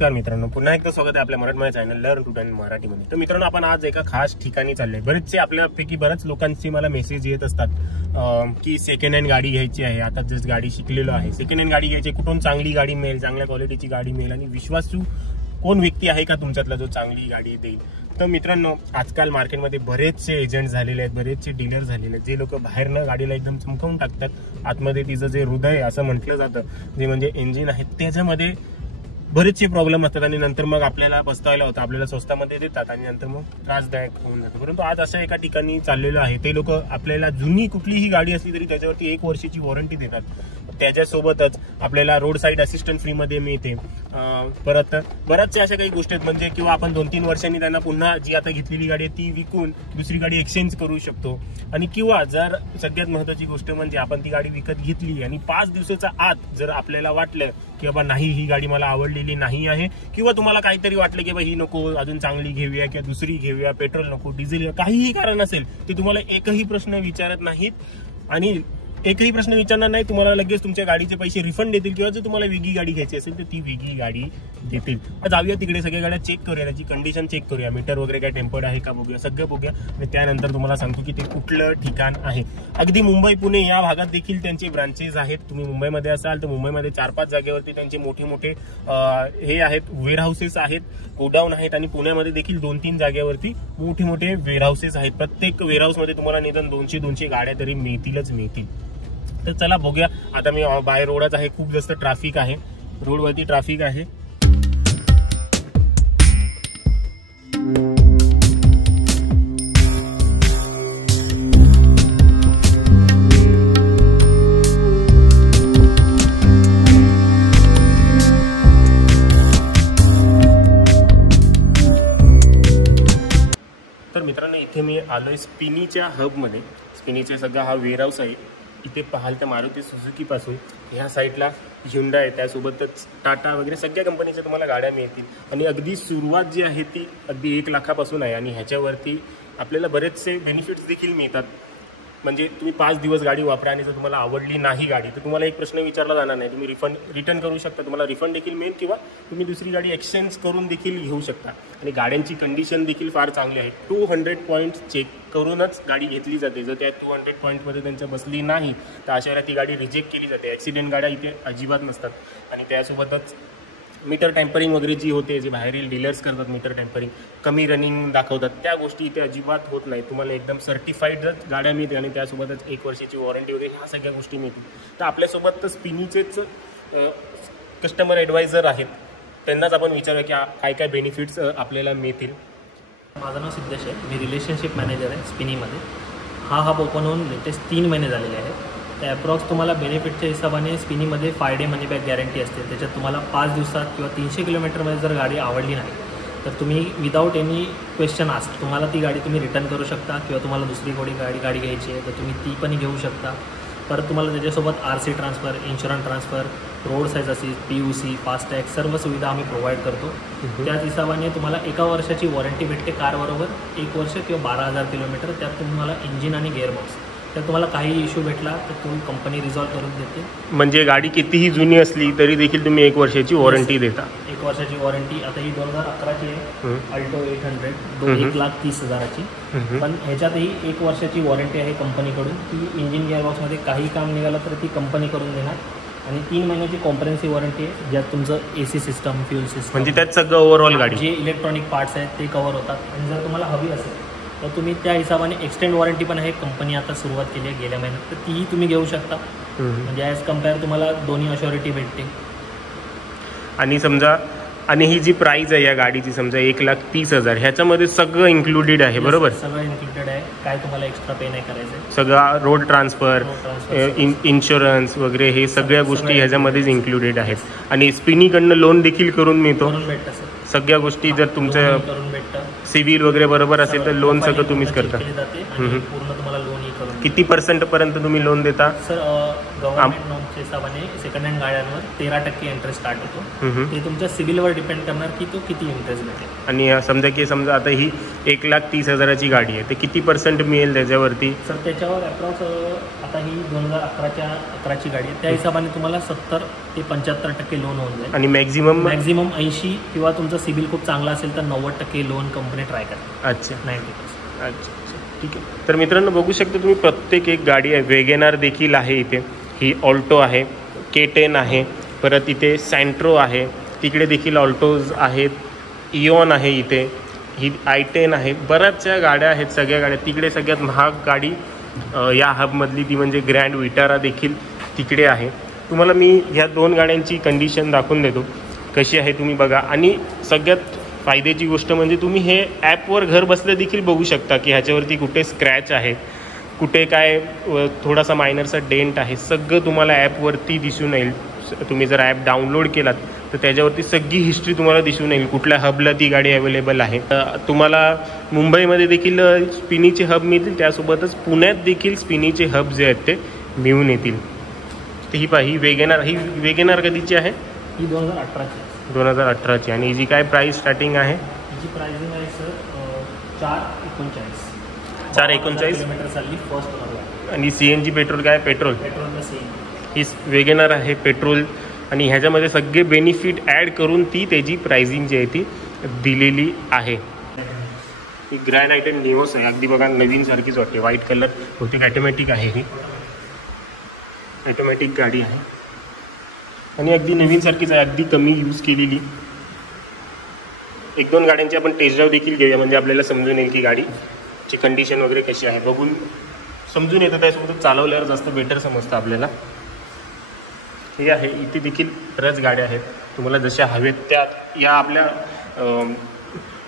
नमस्कार मित्रांनो, पुन्हा एकदा स्वागत आहे आपल्या मराठमोळ्या चॅनल लर्न टू डन मराठीमध्ये. तर मित्रांनो, आपण आज एका खास ठिकाणी चाललोय. बरेचसे आपल्यापैकी बऱ्याच लोकांची मला मेसेज येत असतात की सेकंड हँड गाडी घ्यायची आहे. आता जस्ट गाडी शिकलेलो आहे, सेकंड हँड गाडी घ्यायची, कुठून चांगली गाडी मिळेल, चांगल्या क्वालिटीची गाडी मिळेल आणि विश्वासू कोण व्यक्ती आहे का तुमच्यातला जो चांगली गाडी देईल. तर मित्रांनो, आजकाल मार्केटमध्ये बरेचसे एजंट झालेले आहेत, बरेचसे डीलर झालेले आहेत, जे लोक बाहेरनं गाडीला एकदम चमकावून टाकतात. आतमध्ये तिचं जे हृदय असं म्हटलं जातं, जे म्हणजे इंजिन आहे, त्याच्यामध्ये बरेचसे प्रॉब्लेम असतात आणि नंतर मग आपल्याला पस्तावायला होतं. आपल्याला स्वस्तामध्ये देतात आणि नंतर मग त्रासदायक होऊन जातं. परंतु आज अशा एका ठिकाणी चाललेलं आहे, ते लोक आपल्याला जुनी कुठलीही गाडी असली तरी त्याच्यावरती 1 वर्षाची वॉरंटी देतात. त्याच्यासोबतच आपल्याला रोड साईड असिस्टंट फ्रीमध्ये मिळते. परत बऱ्याचशा अशा काही गोष्टी आहेत, म्हणजे किंवा आपण 2-3 वर्षांनी त्यांना पुन्हा जी आता घेतलेली गाडी आहे ती विकून दुसरी गाडी एक्सचेंज करू शकतो. आणि किंवा जर सगळ्यात महत्त्वाची गोष्ट म्हणजे आपण ती गाडी विकत घेतली आणि 5 दिवसाच्या आत जर आपल्याला वाटलं की बाबा नाही, ही गाडी मला आवडलेली नाही आहे, किंवा तुम्हाला काहीतरी वाटलं की बाबा ही नको, अजून चांगली घेऊया किंवा दुसरी घेऊया, पेट्रोल नको, डिझेल, काहीही कारण असेल, ते तुम्हाला एकही प्रश्न विचारत नाहीत आणि एकही प्रश्न विचारणार नाही. तुम्हाला लगेच तुमच्या गाडीचे पैसे रिफंड देतील, किंवा जर तुम्हाला वेगळी गाडी घ्यायची असेल तर ती वेगळी गाडी देतील. जाऊया तिकडे, सगळ्या गाड्या चेक करूया, त्याची कंडिशन चेक करूया, मीटर वगैरे काय टेम्पर्ड आहे का बघूया, सगळं बघूया आणि त्यानंतर तुम्हाला सांगतो की ते कुठलं ठिकाण आहे. अगदी मुंबई पुणे या भागात देखील त्यांचे ब्रांचेस आहेत. तुम्ही मुंबईमध्ये असाल तर मुंबईमध्ये 4-5 जागेवरती त्यांचे मोठे मोठे हे आहेत, वेअरहाऊसेस आहेत, गोडाऊन आहेत. आणि पुण्यामध्ये देखील 2-3 जागेवरती मोठे मोठे वेअरहाऊसेस आहेत. प्रत्येक वेअरहाऊसमध्ये तुम्हाला निदान 200 गाड्या तरी मिळतील. तर चला बघूया. आता मी बाय रोडच आहे, खूप जास्त ट्रॅफिक आहे, रोडवरती ट्रॅफिक आहे. तर मित्रांनो, इथे मी आलोय स्पिनीच्या हबमध्ये. स्पिनीचा सगळा हा वेअरहाऊस आहे. इथे पाहाल तर मारुती सुझुकी पासून ह्या साईडला ह्युंडाई आहे, त्यासोबतच टाटा वगैरे सगळ्या कंपनीच्या तुम्हाला गाड्या मिळतील. आणि अगदी सुरुवात जी आहे ती अगदी 1 लाखापासून आहे आणि ह्याच्यावरती आपल्याला बरेचसे बेनिफिट्स देखील मिळतात. म्हणजे तुम्ही 5 दिवस गाडी वापरा आणि जर तुम्हाला आवडली नाही गाडी तर तुम्हाला एक प्रश्न विचारला जाणार नाही, तुम्ही रिटर्न करू शकता, तुम्हाला रिफंड देखील मिळेल, किंवा तुम्ही दुसरी गाडी एक्सचेंज करून देखील घेऊ शकता. आणि गाड्यांची कंडिशन देखील फार चांगली आहे. 200 पॉईंट्स चेक करूनच गाडी घेतली जाते. जर त्या 200 पॉईंटमध्ये त्यांच्या बसली नाही तर अशा वेळेला ती गाडी रिजेक्ट केली जाते. ॲक्सिडेंट गाड्या इथे अजिबात नसतात. आणि त्यासोबतच मीटर टॅम्परिंग वगैरे जी होते, जे बाहेरील डीलर्स करतात मीटर टॅम्परिंग, कमी रनिंग दाखवतात, त्या गोष्टी इथे अजिबात होत नाही. तुम्हाला एकदम सर्टिफाईड गाड्या मिळते आणि त्यासोबतच 1 वर्षाची वॉरंटी वगैरे ह्या सगळ्या गोष्टी मिळतील. तर आपल्यासोबत तर स्पिनीचेच कस्टमर ॲडवायझर आहेत, त्यांनाच आपण विचारूया की काय काय बेनिफिट्स आपल्याला मिळतील. माझं नाव सिद्धेश आहे, मी रिलेशनशिप मॅनेजर आहे स्पिनीमध्ये. हा हब ओपन होऊन लेटेस्ट 3 महिने झालेले आहेत. त्या अप्रॉक्स तुम्हाला बेनिफिटच्या हिशोबाने स्पिनीमध्ये 5 डे मनी बॅक गॅरंटी असते. त्याच्यात तुम्हाला 5 दिवसात किंवा 300 किलोमीटरमध्ये जर गाडी आवडली नाही तर तुम्ही विदाऊट एनी क्वेश्चन आस्क तुम्हाला ती गाडी तुम्ही रिटर्न करू शकता, किंवा तुम्हाला दुसरी गाडी घ्यायची आहे तर तुम्ही ती पण घेऊ शकता. परत तुम्हाला त्याच्यासोबत RC transfer, insurance transfer, road size असेल, PUC, फास्टॅग सर्व सुविधा आम्ही प्रोव्हाइड करतो. त्याच हिशोबाने तुम्हाला 1 वर्षाची वॉरंटी भेटते कारबरोबर. 1 वर्ष किंवा 12,000 किलोमीटर. त्यात तुम्हाला इंजिन आणि गिअरबॉक्स, तर तुम्हाला काही इश्यू भेटला तर तुम्ही कंपनी रिझॉल्व्ह करून देते. म्हणजे गाडी कितीही जुनी असली तरी देखील तुम्ही 1 वर्षाची वॉरंटी देता. 1 वर्षाची वॉरंटी. आता ही 2011ची आहे, अल्टो 800, 1,30,000ची. पण ह्याच्यातही 1 वर्षाची वॉरंटी आहे कंपनीकडून. ती इंजिन गिअरबॉक्समध्ये काही काम निघालं तर ती कंपनी करून देणार. आणि 3 महिन्याची कॉम्प्रेहेन्सिव्ह वॉरंटी आहे, ज्यात तुमचं AC सिस्टम, फ्यूल सिस्टम, म्हणजे त्यात सगळं ओव्हरऑल गाडी जे इलेक्ट्रॉनिक पार्ट्स आहेत ते कव्हर होतात. आणि जर तुम्हाला हवी असेल तर तुम्ही त्या हिशोबाने एक्सटेंड वॉरंटी पण आहे, कंपनी आता सुरुवात केली आहे गेल्या महिन्यात, तर तीही तुम्ही घेऊ शकता. म्हणजे ॲज कम्पेअर तुम्हाला दोन्ही अश्युरिटी भेटते. आणि समजा, आणि ही जी प्राइस आहे या गाडीची समजा 1,30,000, ह्याच्यामध्ये सगळं इन्क्लुडेड आहे, बरोबर? सगळं इन्क्लुडेड आहे, काय तुम्हाला एक्स्ट्रा पे नाही करायचं. सगळं रोड ट्रान्सफर, इन्शुरन्स वगैरे हे सगळ्या गोष्टी ह्याच्यामध्येच इन्क्लुडेड आहेत. आणि स्पिनीकडनं लोन देखील करून मिळतो. सगळ्या गोष्टी जर तुमचं सिव्हिल वगैरे बरोबर असेल तर लोन सगळं तुम्हीच करता. पूर्ण तुम्हाला लोन करून. किती % पर्यंत तुम्ही लोन देता? सर, गव्हर्नमेंट नॉर्मच्या हिशोबाने सेकंड हँड गाड्यांवर 13% इंटरेस्ट स्टार्ट होतो. ते तुमच्या सिव्हिलवर डिपेंड करणार की तो किती इंटरेस्ट भेटेल. आणि समजा आता ही 1,30,000ची गाडी आहे, ते किती % मिळेल त्याच्यावरती? सर, त्याच्यावर अप्रॉक्स आता ही 2011ची गाडी आहे, त्या हिशोबाने तुम्हाला 70 ते 75% लोन होऊन जाईल. आणि मॅक्झिमम 80 किंवा तुमचा सिबिल खूप चांगला असेल तर 90% लोन कंपनी ट्राय करते. अच्छा 90%. अच्छा ठीक आहे. तर मित्रांनो बघू शकता तुम्ही, प्रत्येक एक गाडी आहे. वेगेनार देखील आहे इथे, ही ऑल्टो आहे, K10 आहे, परत इथे सँट्रो आहे, तिकडे देखील ऑल्टोज आहेत, इओन आहे, इथे ही I10 आहे. बऱ्याचशा गाड्या आहेत, सगळ्या गाड्या. तिकडे सगळ्यात महाग गाडी या हबमधली ती म्हणजे ग्रँड विटारा देखील तिकडे आहे. तुम्हाला मी ह्या 2 गाड्यांची कंडिशन दाखवून देतो कशी आहे, तुम्ही बघा. आणि सगळ्यात फायद्याची गोष्ट म्हणजे तुम्ही हे ॲपवर घर बसल्या देखील बघू शकता की ह्याच्यावरती कुठे स्क्रॅच आहे, कुठे काय थोडासा मायनरचा डेंट आहे, सगळं तुम्हाला ॲपवरती दिसून येईल. तुम्ही जर ॲप डाउनलोड केलात तर त्याच्यावरती सगळी हिस्ट्री तुम्हाला दिसून येईल, कुठल्या हबला ती गाडी अवेलेबल आहे. तुम्हाला मुंबईमध्ये देखील स्पिनीचे हब मिळतील, त्यासोबतच पुण्यात देखील स्पिनीचे हब जे आहेत ते मिळून येतील. तर ही वेगेनार कधीची आहे? ही 2018ची. 2018ची. आणि हिची काय प्राईस स्टार्टिंग आहे? हिची प्राइसिंग आहे सर 439. 439 किलोमीटर चालली फर्स्ट. आणि CNG पेट्रोल काय? Petrol CNG. ही वेगेनार आहे पेट्रोल. आणि ह्याच्यामध्ये सगळे बेनिफिट ॲड करून ती त्याची प्राइसिंग जी आहे ती दिलेली आहे. ही ग्रँड I10 निओस आहे, अगदी बघा नवीन सारखीच वाटते. व्हाईट कलर बहुतेक ॲटोमॅटिक आहे, ही ॲटोमॅटिक गाडी आहे आणि अगदी नवीन सारखीच आहे, अगदी कमी यूज केलेली. 1-2 गाड्यांची आपण टेस्ट ड्राईव्ह देखील घेऊया, म्हणजे आपल्याला समजून येईल की गाडीची कंडिशन वगैरे कशी आहे. बघून समजून येतं, त्यासोबत चालवल्यावर जास्त बेटर समजतं आपल्याला. हे आहे, इथे देखील बऱ्याच गाड्या आहेत, तुम्हाला जशा हवेत त्या. या आपल्या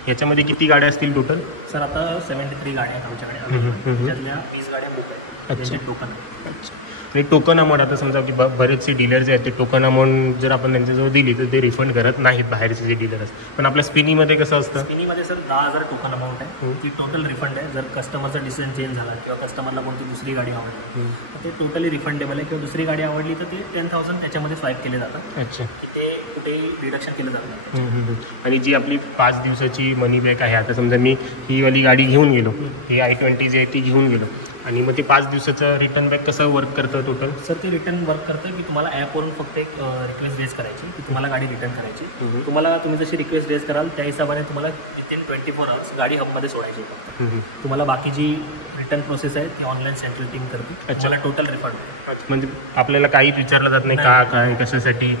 ह्याच्यामध्ये किती गाड्या असतील टोटल? सर आता 73 गाड्या आहेत आमच्याकडे, त्यातल्या 20 गाड्या बुक आहेत. अच्छा. टोकन. अच्छा. आणि टोकन अमाऊंट, आता समजा की बरेचसे डीलर जे आहेत ते टोकन अमाऊंट जर आपण त्यांच्याजवळ दिली तर ते रिफंड करत नाहीत, बाहेरचे जे डीलर असतात. पण आपल्या स्पिनीमध्ये कसं असतं? स्पिनीमध्ये सर 10,000 टोकन अमाऊंट आहे, ती टोटल रिफंड आहे. जर कस्टमरचा डिसिजन चेंज झाला किंवा कस्टमरला कोणती दुसरी गाडी आवडली तर ते टोटली रिफंडेबल आहे. किंवा दुसरी गाडी आवडली तर ते 10,000 त्याच्यामध्ये स्वाईप केले जातात. अच्छा. ते कुठेही डिडक्शन केलं जात नाही. आणि जी आपली 5 दिवसाची मनी बॅक आहे, आता समजा मी ही वाली गाडी घेऊन गेलो, ही I20 जी आहे ती घेऊन गेलो, आणि मग ते 5 दिवसाचं रिटर्न बॅक कसं वर्क करतं टोटल? सर ते रिटर्न वर्क करतं की तुम्हाला ॲपवरून फक्त एक रिक्वेस्ट रेज करायची की तुम्हाला गाडी रिटर्न करायची. तुम्हाला तुम्ही जशी रिक्वेस्ट रेज कराल त्या हिशोबाने तुम्हाला विथिन 24 आवर्स गाडी हबमध्ये सोडायची. तुम्हाला बाकी जी रिटर्न प्रोसेस आहे ती ऑनलाईन सेंट्रल टीम करते. तुम्हाला टोटल रिफंड. म्हणजे आपल्याला काहीच विचारलं जात नाही का काय कशासाठी,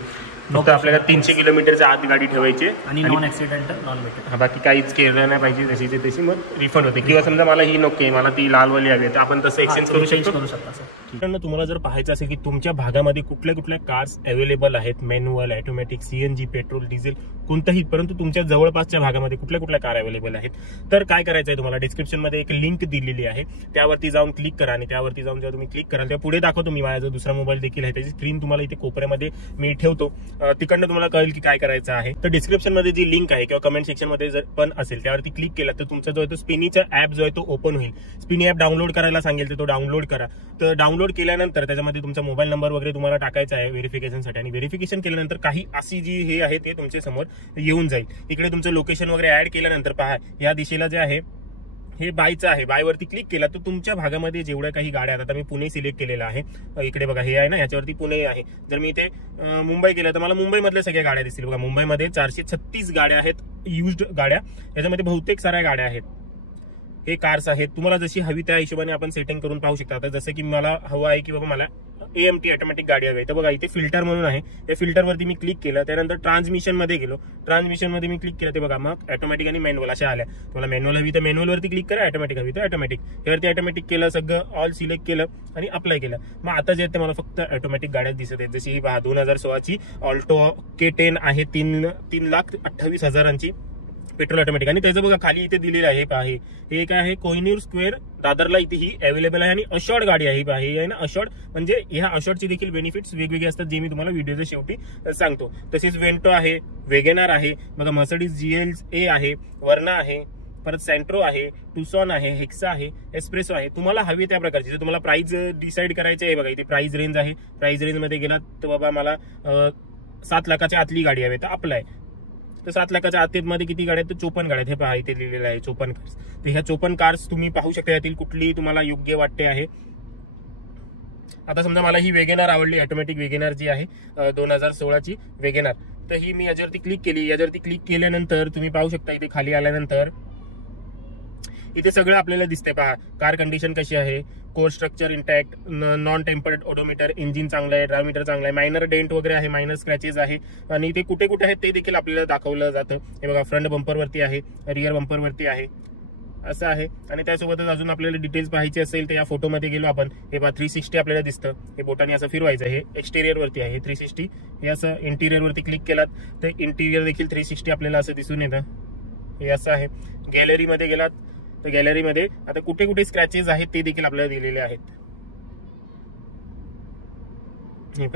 फक्त आपल्याला 300 किलोमीटरच्या आत गाडी ठेवायची आणि नॉन ॲक्सिडेंटल नॉन मेटेड. बाकी काहीच केलं नाही पाहिजे, तशीचे तशी मग रिफंड होते. किंवा समजा मला ही नको आहे, मला ती लालवाली हवी आहे, तर आपण तसं एक्सचेंज करू शकता सर. तुम्हाला जर पाहायचं असेल की तुमच्या भागामध्ये कुठल्या कुठल्या कार्स अवेलेबल आहेत, manual, automatic, CNG, petrol, diesel, कोणताही, परंतु तुमच्या जवळपासच्या भागामध्ये कुठल्या कुठल्या कार अवेलेबल आहेत, तर काय करायचं आहे तुम्हाला, डिस्क्रिप्शनमध्ये एक लिंक दिलेली आहे, त्यावरती जाऊन क्लिक करा. आणि त्यावरती जाऊन जेव्हा तुम्ही क्लिक कराल तेव्हा पुढे दाखवतो मी, माझा जो दुसरा मोबाईल देखील आहे त्याची स्क्रीन तुम्हाला इथे कोपऱ्यामध्ये मी ठेवतो, तिकडनं तुम्हाला कळेल की काय करायचं आहे. तर डिस्क्रिप्शनमध्ये जी लिंक आहे किंवा कमेंट सेक्शनमध्ये जर पण असेल त्यावरती क्लिक केला तर तुमचा जो आहे तो स्पिनीचा ॲप जो आहे तो ओपन होईल. स्पिनी ॲप डाउनलोड करायला सांगेल तर तो डाउनलोड करा. तर डाउनलोड केल्यानंतर त्याच्यामध्ये तुमचा मोबाईल नंबर वगैरे तुम्हाला टाकायचा आहे व्हेरिफिकेशनसाठी. आणि व्हेरिफिकेशन केल्यानंतर काही अशी जी हे आहे ते तुमच्या समोर येऊन जाईल. इकडे तुमचं लोकेशन वगैरे ऍड केल्यानंतर पहा, या दिशेला जे आहे हे बायचं आहे, बायवरती क्लिक केला तर तुमच्या भागामध्ये जेवढ्या काही गाड्या आहेत, आता मी पुणे सिलेक्ट केलेला आहे, इकडे बघा हे आहे ना, याच्यावरती पुणे आहे. जर मी इथे मुंबई केलं तर मला मुंबईमधल्या सगळ्या गाड्या दिसतील. बघा मुंबईमध्ये 436 गाड्या आहेत, युज्ड गाड्या, याच्यामध्ये बहुतेक साऱ्या गाड्या आहेत, हे कार्स आहेत. तुम्हाला जशी हवी त्या हिशोबाने आपण सेटिंग करून पाहू शकता. आता जसं की मला हवं आहे की बाबा मला AMT ऑटोमॅटिक गाडी हवी आहे, तर बघा इथे फिल्टर म्हणून आहे, या फिल्टरवरती मी क्लिक केलं, त्यानंतर ट्रान्समिशन मध्ये गेलो, ट्रान्समिशन मध्ये मी क्लिक केलं, ते बघा मग ऑटोमॅटिक आणि मॅन्युअल अशा आल्या. तुम्हाला मॅन्युअल हवी तर मॅन्युअलवरती क्लिक करा, ऑटोमॅटिक हवी तर ऑटोमॅटिक, यावरती ऑटोमॅटिक केलं, सगळं ऑल सिलेक्ट केलं आणि अप्लाय केलं. मग आता जे ते मला फक्त ऑटोमॅटिक गाड्या दिसत आहेत, जशी ही पहा 2016ची ऑल्टो K10 आहे, 3,28,000ची पेट्रोल ऑटोमॅटिक. आणि त्याचं बघा खाली इथे दिलेलं आहे, पहा हे काय आहे, कोहिनूर स्क्वेअर दादरला इथे ही अवेलेबल आहे. आणि अशॉर्ड गाडी आहे, पहा हे आहे ना अशॉर्ड, म्हणजे ह्या अशॉर्डची देखील बेनिफिट्स वेगवेगळे असतात जे मी तुम्हाला व्हिडिओच्या शेवटी सांगतो. तसेच वेंटो आहे, वेगेनार आहे, बघा मर्सिडीज GLA आहे, वर्ना आहे, परत सँट्रो आहे, टुसॉन आहे, हेक्सा आहे, एस्प्रेसो आहे. तुम्हाला हवी त्या प्रकारची. जर तुम्हाला प्राइस डिसाईड करायची आहे, बघा इथे प्राइस रेंज आहे, प्राइस रेंज मध्ये गेला तर बाबा मला 7 लाखाच्या आतली गाडी हवी तर अप्लाय. तर 7 लाखाच्या आतमध्ये किती गाड्या आहेत, तर 54 गाड्या आहेत. हे पहा इथे लिहिलेलं आहे 54 कार्स. तर ह्या 54 कार्स तुम्ही पाहू शकता, यातील कुठली तुम्हाला योग्य वाटते आहे आता समजा मला ही वेगेनार आवडली, ऑटोमॅटिक वेगेनार जी आहे 2016ची वेगेनार, तर ही मी याच्यावरती क्लिक केली. याच्यावरती क्लिक केल्यानंतर तुम्ही पाहू शकता इथे खाली आल्यानंतर इथे सगळं आपल्याला दिसतंय. पहा कार कंडिशन कशी आहे, core structure intact, non tempered odometer, engine चांगलं आहे, ड्रायमीटर चांगलं आहे, मायनर डेंट वगैरे आहे, मायनर स्क्रॅचेस आहे आणि ते कुठे कुठे आहेत ते देखील आपल्याला दाखवलं जातं. हे बघा फ्रंट बंपरवरती आहे, रिअर बंपरवरती आहे, असं आहे. आणि त्यासोबतच अजून आपल्याला डिटेल्स पाहायचे असेल तर या फोटोमध्ये गेलो आपण, हे बघा 360 आपल्याला दिसतं. हे बोटाने असं फिरवायचं, हे एक्सटेरियर वरती आहे 360. हे असं इंटिरियर वरती क्लिक केलात तर इंटिरियर देखील 360 आपल्याला असं दिसून येतं. हे असं आहे. गॅलरीमध्ये गेलात तर गॅलरीमध्ये आता कुठे कुठे स्क्रॅचेस आहेत ते देखील आपल्याला दिलेले आहेत.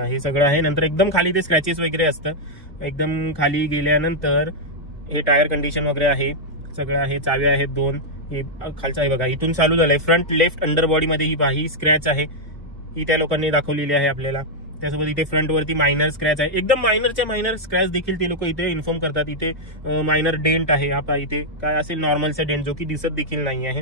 हे सगळं आहे. नंतर एकदम खाली ते स्क्रॅचेस वगैरे असतं. एकदम खाली गेल्यानंतर हे टायर कंडिशन वगैरे आहे, सगळं आहे. चाव्या आहेत 2. हे खालचं आहे बघा, इथून चालू झालंय. फ्रंट लेफ्ट अंडर बॉडी मध्ये ही स्क्रॅच आहे, ही त्या लोकांनी दाखवलेली आहे आपल्याला. त्यासोबत इथे फ्रंट वरती मायनर स्क्रॅच आहे, एकदम मायनर स्क्रॅच देखील ते लोक इथे इन्फॉर्म करतात. इथे मायनर डेंट आहे, आता इथे काय असेल नॉर्मलचा डेंट जो की दिसत देखील नाही आहे.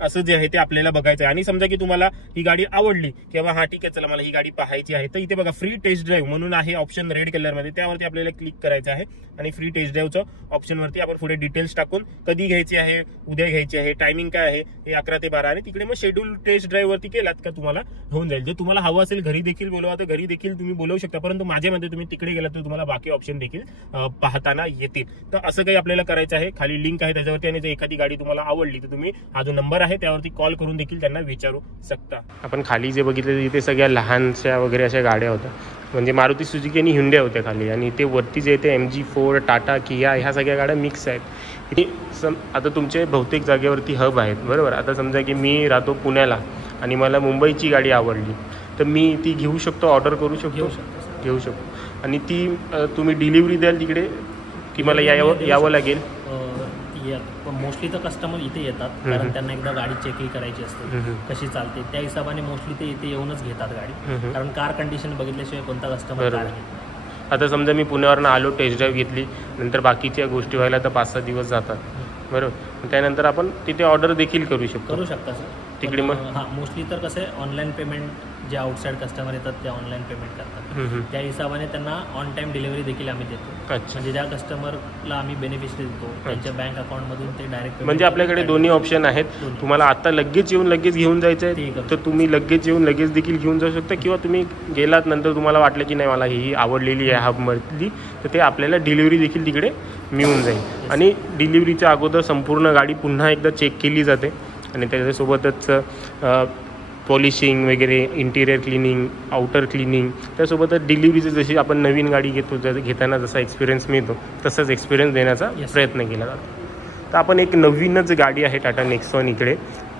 असं जे आहे ते आपल्याला बघायचं आहे. आणि समजा की तुम्हाला ही गाडी आवडली किंवा हा ठीक आहे चला मला ही गाडी पाहायची आहे, तर इथे बघा फ्री टेस्ट ड्राईव्ह म्हणून आहे ऑप्शन रेड कलर मध्ये, त्यावरती आपल्याला क्लिक करायचं आहे. आणि फ्री टेस्ट ड्राईव्हचं ऑप्शन वरती आपण पुढे डिटेल्स टाकून कधी घ्यायची आहे, उद्या घ्यायची आहे, टायमिंग काय आहे, हे 11 ते 12. आणि तिकडे मग शेड्यूल टेस्ट ड्राईव्ह वरती केलात का तुम्हाला होऊन जाईल. जर तुम्हाला हवं असेल घरी देखील बोलवा तर घरी देखील तुम्ही बोलवू शकता, परंतु माझ्यामध्ये तुम्ही तिकडे गेलात तर तुम्हाला बाकी ऑप्शन देखील पाहताना येतील. तर असं काही आपल्याला करायचं आहे. खाली लिंक आहे त्याच्यावरती, आणि जर एखादी गाडी तुम्हाला आवडली तर तुम्ही हा जो नंबर आहे त्यावरती कॉल करून देखील त्यांना विचारू शकता. आपण खाली जे बघितलं तिथे सगळ्या लहानशा वगैरे अशा गाड्या होत्या, म्हणजे मारुती सुझुकी आणि हुंडई होत्या खाली. आणि ते वरती जे ते MG, फोर्ड, टाटा, किया ह्या सगळ्या गाड्या मिक्स आहेत. आता तुमचे बहुतेक जागेवरती हब आहेत बरोबर. आता समजा की मी राहतो पुण्याला आणि मला मुंबईची गाडी आवडली तर मी ती घेऊ शकतो, ऑर्डर करू शकतो, घेऊ शकतो. आणि ती तुम्ही डिलिव्हरी द्याल तिकडे की मला यावं लागेल? मोस्टली तर कस्टमर इथे येतात, कारण त्यांना एकदा गाडी चेकही करायची असते कशी चालते. त्या हिशोबाने मोस्टली ते इथे येऊनच घेतात गाडी, कारण कार कंडिशन बघितल्याशिवाय कोणता कस्टमर गाडी घेत. आता समजा मी पुण्यावरून आलो, टेस्ट ड्राईव्ह घेतली, नंतर बाकीच्या गोष्टी व्हायला तर 5-6 दिवस जातात बरोबर. त्यानंतर आपण तिथे ऑर्डर देखील करू शकता सर तिकडे. मग हां, मोस्टली तर कसं आहे ऑनलाईन पेमेंट, जे आउटसाईड कस्टमर येतात ते ऑनलाईन पेमेंट करतात. त्या हिशोबाने त्यांना ऑन टाईम डिलिव्हरी देखील आम्ही देतो. म्हणजे ज्या कस्टमरला आम्ही बेनिफिशरी देतो त्यांच्या बँक अकाउंटमधून ते डायरेक्ट. म्हणजे आपल्याकडे दोन्ही ऑप्शन आहेत. तुम्हाला आता लगेच येऊन लगेच घेऊन जायचं आहे तर तुम्ही लगेच येऊन लगेच देखील घेऊन जाऊ शकता, किंवा तुम्ही गेलात नंतर तुम्हाला वाटलं की नाही मला ही आवडलेली आहे हबमधली, तर ते आपल्याला डिलिव्हरी देखील तिकडे मिळून जाईल. आणि डिलिव्हरीच्या अगोदर संपूर्ण गाडी पुन्हा एकदा चेक केली जाते आणि त्याच्यासोबतच पॉलिशिंग वगैरे, इंटिरियर क्लिनिंग, आउटर क्लिनिंग, त्यासोबतच डिलिव्हरीचं जशी आपण नवीन गाडी घेताना जसा एक्सपिरियन्स मिळतो तसाच एक्सपिरियन्स देण्याचा प्रयत्न केला जातो. तर आपण एक नवीनच गाडी आहे टाटा नेक्सॉन इकडे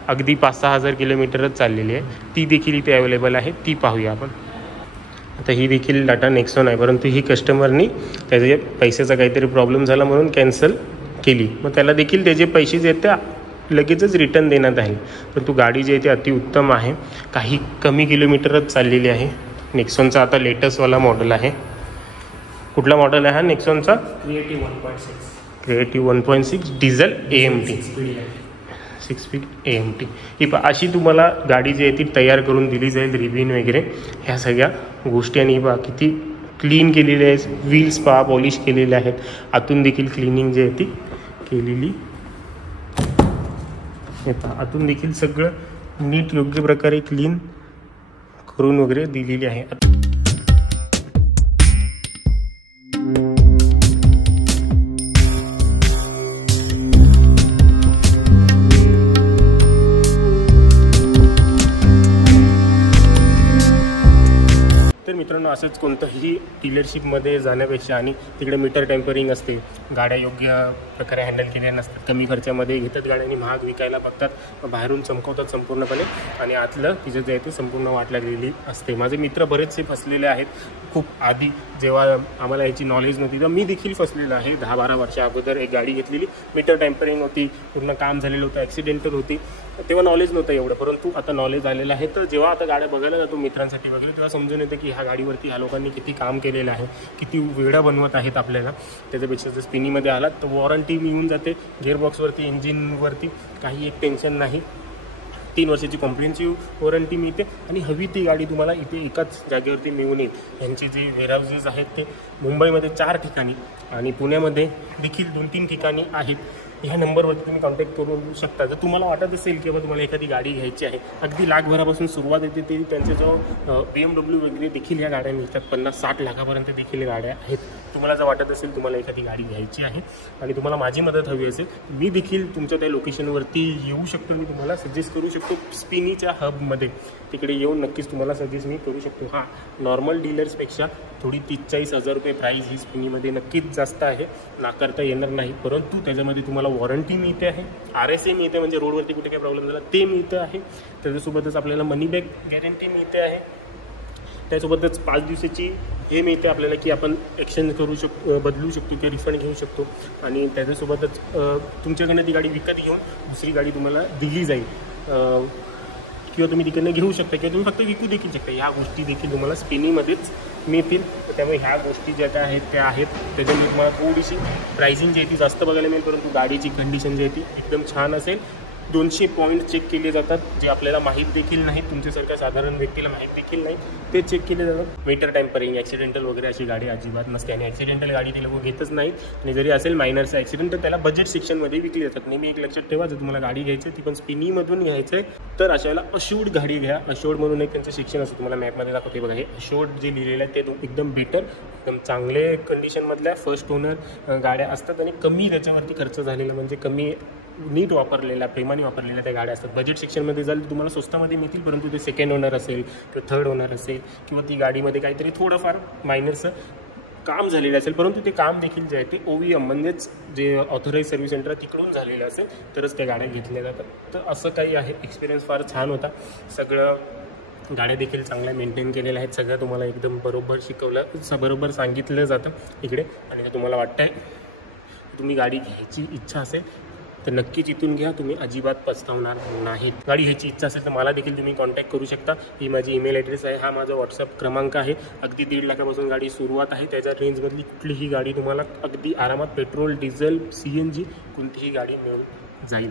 अगदी 5-6 हजार किलोमीटरच चाललेली आहे, ती देखील इथे अवेलेबल आहे, ती पाहूया आपण. आता ही देखील टाटा नेक्सॉन आहे, परंतु ही कस्टमरनी त्याचे पैशाचा काहीतरी प्रॉब्लेम झाला म्हणून कॅन्सल केली. मग त्याला देखील त्याचे पैसे जे आहेत त्या लगेचच रिटर्न देण्यात आहे. परंतु गाडी जी आहे ती अतिउत्तम आहे, काही कमी किलोमीटरच चाललेली आहे. नेक्सॉनचा आता लेटेस्टवाला मॉडेल आहे. कुठला मॉडेल आहे हा नेक्सॉनचा? Creative 1.6 diesel AMT 6 speed AMT. ही अशी तुम्हाला गाडी जी आहे ती तयार करून दिली जाईल, रिबिन वगैरे ह्या सगळ्या गोष्टी. आणि ही किती क्लीन केलेली आहे, व्हील्स पॉलिश केलेले आहेत, आतून देखील क्लिनिंग जी आहे ती केलेली. आतून देखील सगळं नीट योग्य प्रकारे क्लीन करून वगैरे दिलेली आहे. मित्रांनो, असंच कोणतंही डीलरशिपमध्ये जाण्यापेक्षा आणि तिकडे मीटर टेम्परिंग असते, गाड्या योग्य प्रकारे हँडल केलेल्या नसतात, कमी खर्चामध्ये घेतात गाड्यांनी, महाग विकायला बघतात, बाहेरून चमकवतात संपूर्णपणे आणि आतलं तिचं जे आहे ते संपूर्ण वाट लागलेली असते. माझे मित्र बरेचसे फसलेले आहेत. खूप आधी जेव्हा आम्हाला याची नॉलेज नव्हती तेव्हा मी देखील फसलेलो आहे. 10-12 वर्षा अगोदर एक गाडी घेतलेली, मीटर टेम्परिंग होती, पूर्ण काम झालेलं होतं, ॲक्सिडेंटल होती, तेव्हा नॉलेज नव्हतं एवढं, परंतु आता नॉलेज आलेलं आहे. तर जेव्हा आता गाड्या बघायला जातो मित्रांसाठी वगैरे तेव्हा समजून येतं की ह्या गाडीवरती ह्या लोकांनी किती काम केलेलं आहे, किती वेळा बनवत आहेत आपल्याला. त्याच्यापेक्षा जर स्पिनीमध्ये आलात तर वॉरंटी मिळून जाते, गिअरबॉक्सवरती, इंजिनवरती काही एक टेन्शन नाही. 3 वर्षाची कॉम्प्रिहेन्सिव्ह वॉरंटी मिळते आणि हवी ती गाडी तुम्हाला इथे एकाच जागेवरती मिळून येईल। यांचे जे वेअरहाऊसेस आहेत ते मुंबईमध्ये 4 ठिकाणी आणि पुण्यामध्ये देखील 2-3 ठिकाणी आहेत। ह्या नंबरवरती तुम्ही कॉन्टॅक्ट करू शकता। जर तुम्हाला वाटत असेल की बाबा तुम्हाला एखादी गाडी घ्यायची आहे, अगदी लाखभरापासून सुरुवात येते, ते त्यांचे जो BMW वगैरे देखील या गाड्या मिळतात, 50-60 लाखापर्यंत देखील गाड्या आहेत। तुम्हाला जर वाटत असेल तुम्हाला एखादी गाडी घ्यायची आहे आणि तुम्हाला माझी मदत हवी असेल, मी देखील तुमच्या त्या लोकेशनवरती येऊ शकतो, मी तुम्हाला सजेस्ट करू शकतो स्पिनीच्या हबमध्ये। तिकडे येऊन नक्कीच तुम्हाला सजेस्ट मी करू शकतो। हां, नॉर्मल डीलर्सपेक्षा थोडी 30-40 रुपये प्राईस ही स्पिनीमध्ये नक्कीच जास्त आहे, नाकारता येणार नाही। परंतु त्याच्यामध्ये तुम्हाला वॉरंटी मिळते आहे, RSA मिळते, म्हणजे रोडवरती कुठे काही प्रॉब्लेम झाला ते मिळतं आहे। त्याच्यासोबतच आपल्याला मनी बॅक गॅरंटी मिळते आहे। त्यासोबतच 5 दिवसाची हे मिळते आपल्याला की आपण एक्सचेंज करू शकतो, बदलू शकतो किंवा रिफंड घेऊ शकतो। आणि त्याच्यासोबतच तुमच्याकडनं ती गाडी विकत घेऊन दुसरी गाडी तुम्हाला दिली जाईल किंवा तुम्ही तिकडनं घेऊ शकता किंवा तुम्ही फक्त विकू देखील शकता। ह्या गोष्टी देखील तुम्हाला स्पिनीमध्येच मिळतील। त्यामुळे ह्या गोष्टी ज्या काय आहेत त्या आहेत, त्याच्यामुळे तुम्हाला थोडीशी प्राइसिंग जी आहे ती जास्त बघायला मिळेल, परंतु गाडीची कंडिशन जी आहे ती एकदम छान असेल। 200 पॉईंट चेक केले जातात, जे आपल्याला माहीत देखील नाहीत, तुमच्यासारख्या साधारण व्यक्तीला माहीत देखील नाही, ते चेक केले जातात। मीटर टेम्परिंग, ॲक्सिडेंटल वगैरे अशी गाडी अजिबात नसते आणि ॲक्सिडेंटल गाडी ती लोक घेतच नाहीत आणि जरी असेल मायनरचं ॲक्सिडेंट तर त्याला बजेट सेक्शनमध्ये विकली जातात। नेहमी एक लक्षात ठेवा, जर तुम्हाला गाडी घ्यायची आहे ती पण स्पिनीमधून घ्यायचं आहे तर अशा वेळेला अशोर्ड गाडी घ्या। अशोर्ड म्हणून एक त्यांचं सेक्शन असतं, तुम्हाला मॅपमध्ये दाखवते बघा, हे अशोर्ड जे लिहिलेलं आहे ते एकदम बेटर, एकदम चांगले कंडिशनमधल्या फर्स्ट ओनर गाड्या असतात आणि कमी त्याच्यावरती खर्च झालेला, म्हणजे कमी नीट वापरलेल्या, प्रेमाने वापरलेल्या त्या गाड्या असतात। बजेट सेक्शनमध्ये जाल तुम्हाला स्वस्तामध्ये मिळतील, परंतु ते सेकंड ओनर असेल किंवा थर्ड ओनर असेल किंवा ती गाडीमध्ये काहीतरी थोडंफार मायनरचं काम झालेलं असेल, परंतु ते काम देखील जे आहे ते OVM म्हणजेच जे ऑथोराईज सर्व्हिस सेंटर तिकडून झालेलं असेल तरच त्या गाड्या घेतल्या जातात। तर असं काही आहे, एक्सपिरियन्स फार छान होता। सगळं गाड्या देखील चांगल्या मेंटेन केलेल्या आहेत, सगळं तुम्हाला एकदम बरोबर शिकवलं, बरोबर सांगितलं जातं इकडे। आणि जर तुम्हाला वाटतं आहे तुम्ही गाडी घ्यायची इच्छा असेल तर नक्कीच इथून घ्या, तुम्ही अजिबात पछतावणार नाहीत। गाडी घ्यायची इच्छा असेल तर मला देखील तुम्ही कॉन्टॅक्ट करू शकता। ही माझी ईमेल ॲड्रेस आहे, हा माझा व्हॉट्सअप क्रमांक आहे। अगदी 1.5 लाखापासून गाडी सुरुवात आहे, त्याच्या रेंजमधली कुठलीही गाडी तुम्हाला अगदी आरामात पेट्रोल, डिझेल, CNG कोणतीही गाडी मिळून जाईल।